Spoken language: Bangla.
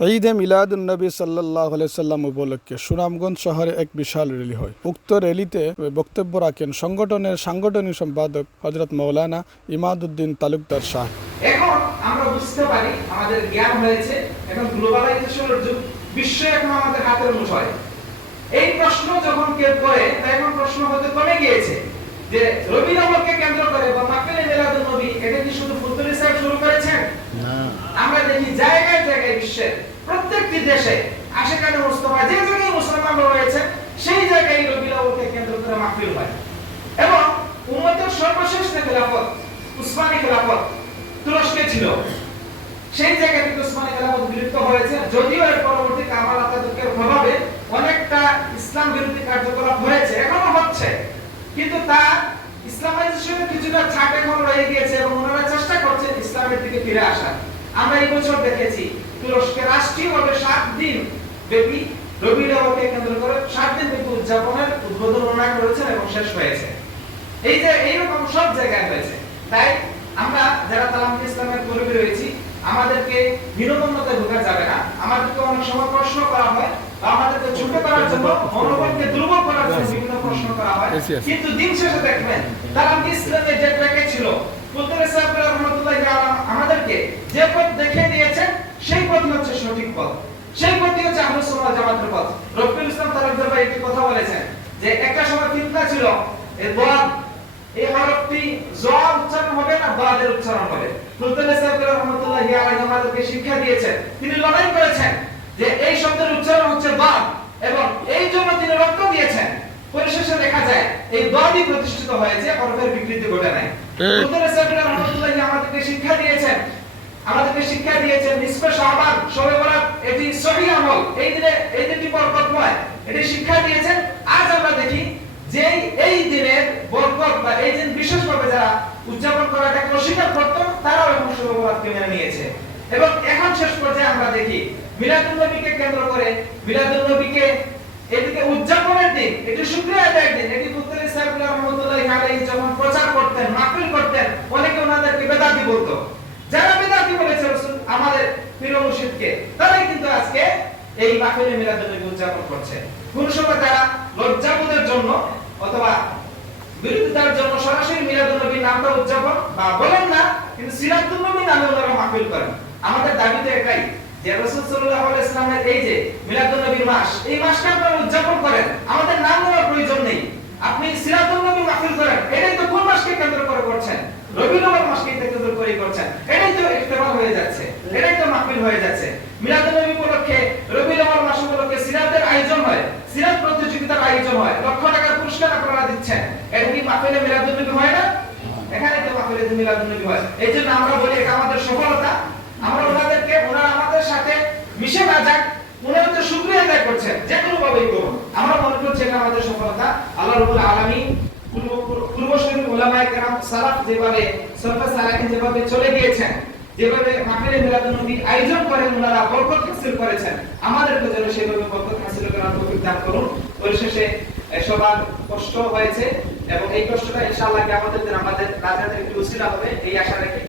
ঈদে মিলাদুন্নবী সাল্লাল্লাহু আলাইহি সাল্লাম উপলক্ষে সুনামগঞ্জ শহরে এক বিশাল র্যালি হয়। উক্ত র্যালিতে বক্তব্য রাখেন সংগঠনের সাংগঠনিক সম্পাদক হযরত মাওলানা ইমাদউদ্দিন তালুকদার সাহেব। এখন আমরা বুঝতে পারি, আমাদের জ্ঞান হয়েছে, এখন গ্লোবালাইজেশনের যুগ, বিশ্ব এখন আমাদের হাতের মুঠোয়। এই প্রশ্ন যখন কেউ করে, তখন প্রশ্ন হতে কমে গিয়েছে যে রবিউল আউয়ালকে কেন্দ্র করে বা মাহফিলে মিলাদুন্নবী এটা কি শুধু ফুতুরি সাহেব শুরু করেছেন? না, আমরা দেখি জায়গায় জায়গায় বিশ্বের প্রত্যেকটি দেশে আশিকানে মুস্তাফা যে জায়গায় মুসলমান রয়েছে সেই জায়গায় রবিউল আউয়ালকে কেন্দ্র করে মাহফিল হয়। এবং উম্মতের সর্বশেষ খেলাফত উসমানী খেলাফত তুরস্কে ছিল, সেই জায়গা থেকে উসমানী খেলাফত বিলুপ্ত হয়েছে। যদিও এর পরবর্তী কামাল আতাতুর্কের প্রভাবে অনেকটা ইসলাম বিরোধী কার্যকলাপ হয়েছে, এখনো হচ্ছে, কিন্তু তা ইসলামাইজেশনের কিছুটা ছাপ এখন রয়ে গিয়েছে এবং ওনারা চেষ্টা করছেন ইসলামের দিকে ফিরে আসার। আমরা এই বছর দেখেছি তুরস্কে রাষ্ট্রীয়ভাবে 7 দিন ব্যাপী রবিউল আউয়ালকে কেন্দ্র করে 7 দিন ব্যাপী উদযাপনের উদ্বোধন ওনারা করেছেন এবং শেষ হয়েছে। এই যে এইরকম সব জায়গায় হয়েছে। তাই আমরা যারা তালামুল ইসলামের কর্মী রয়েছি, আমাদেরকে হীনমন্যতায় ঢোকা যাবে না। আমাদেরকে অনেক সময় প্রশ্ন করা হয় বা আমাদেরকে ছোট করার জন্য, মনোবলকে দুর্বল করার জন্য বিভিন্ন প্রশ্ন করা হয়, কিন্তু দিন শেষে দেখবেন তালামুল ইসলামের যে প্যাকেজ ছিল, ফুতুরি সাহেব রাহমাতুল্লাহি আলাইহি আমাদেরকে যে পথ দেখিয়ে দিয়েছেন সেই পথই হচ্ছে সঠিক পথ, সেই পথই হচ্ছে আহলুস সুন্নাহ ওয়াল জামাতের পথ। রফিকুল ইসলাম তালুকদার ভাই একটি কথা বলেছেন যে একটা সময় ফিতনা ছিল, এই দাদ এই হরফটি জ উচ্চারণ হবে না দাদের উচ্চারণ হবে। ফুতুরি সাহেব রাহমাতুল্লাহি আলাইহি আমাদেরকে শিক্ষা দিয়েছেন, তিনি লড়াই করেছেন যে এই শব্দের উচ্চারণ হচ্ছে দাদ এবং এই জন্য তিনি রক্ত দিয়েছেন। পরিশেষে দেখা যায় এই দাদই প্রতিষ্ঠিত হয়েছে, হরফের বিকৃতি ঘটে নাই। ফুতুরি সাহেব রাহমাতুল্লাহি আমাদেরকে শিক্ষা দিয়েছেন নিসফে শাবান, শবে বরাত এটি সহিহ আমল, এই দিনটি বরকতময়, এটি শিক্ষা দিয়েছেন। আজ আমরা দেখি যে এই দিনের বরকত বা এই দিন বিশেষভাবে যারা উদযাপন করাটাকে অস্বীকার করত, তারাও এখন শবে বরাতকে মেনে নিয়েছে। এবং এখন শেষ পর্যায়ে আমরা দেখি মিলাদুন নবীকে কেন্দ্র করে মিলাদুন নবীকে এদিকে উদযাপনের দিন, এটি শুকরিয়া আদায়ের দিন, এটি ফুতুরি সাহেব রাহমাতুল্লাহি আলাইহি যখন প্রচার করতেন, মাহফিল করতেন, অনেকে ওনাদেরকে বেদাতি বলতো। যারা বেদাতি বলেছে রাসূল আমাদের প্রিয় মুর্শিদকে, তারাই কিন্তু আজকে এই মাহফিলে মিলাদুন নবী উদযাপন করছে। কোন সময় তারা লজ্জাবোধের জন্য অথবা বিরোধিতার জন্য সরাসরি মিলাদুন নবীর নামটা উদযাপন বা বলেন না, কিন্তু সিরাতুন নবী নামে ওনারা মাহফিল করেন। আমাদের দাবি তো একটাই যে রাসূল সাল্লাল্লাহু আলাইহি ওয়াসাল্লামের এই যে মিলাদুন নবীর মাস, এই মাসটা আপনারা উদযাপন করেন, আমাদের নাম নেওয়ার প্রয়োজন নেই। আপনি সিরাতুন নবী মাহফিল করেন, এটাই তো কোন মাসকে কেন্দ্র করে করছেন? রবিউল আউয়াল মাসকে কেন্দ্র করে করছেন, এটাই তো ইফতেখার হয়ে যাচ্ছে, এটাই তো মাহফিল হয়ে যাচ্ছে। মিলাদুন নবী উপলক্ষে রবিউল আউয়াল মাস উপলক্ষে সিরাতের আয়োজন হয়, সিরাত প্রতিযোগিতার আয়োজন হয়, লক্ষ টাকার পুরস্কার আপনারা দিচ্ছেন, এটা কি মাহফিলে মিলাদুন নবী হয় না? এখানে তো মাহফিলে মিলাদুন নবী হয়। এইজন্য আমরা বলি এটা আমাদের সফলতা। আমরা ওনাদেরকে, ওনারা আমাদের সাথে মিশে না যাক, ওনারা তো শুকরিয়া আদায় করছেন, যে কোনো ভাবেই করুন, আমরা মনে করছি এটা আমাদের সফলতা। আল্লাহ রাব্বুল আলামিন পূর্বসূরি উলামায়ে কেরাম সালাফ যেভাবে সরফে সালাকিন যেভাবে চলে গিয়েছেন, যেভাবে মাহফিলে মিলাদুন নবী আয়োজন করেন, ওনারা বরকত হাসিল করেছেন, আমাদেরকে যেন সেভাবে বরকত হাসিল করার তৌফিক দান করুন। পরিশেষে সবার কষ্ট হয়েছে এবং এই কষ্টটা ইনশাআল্লাহ কিয়ামতের দিন আমাদের নাজাতের একটি উসিলা হবে, এই আশা রেখে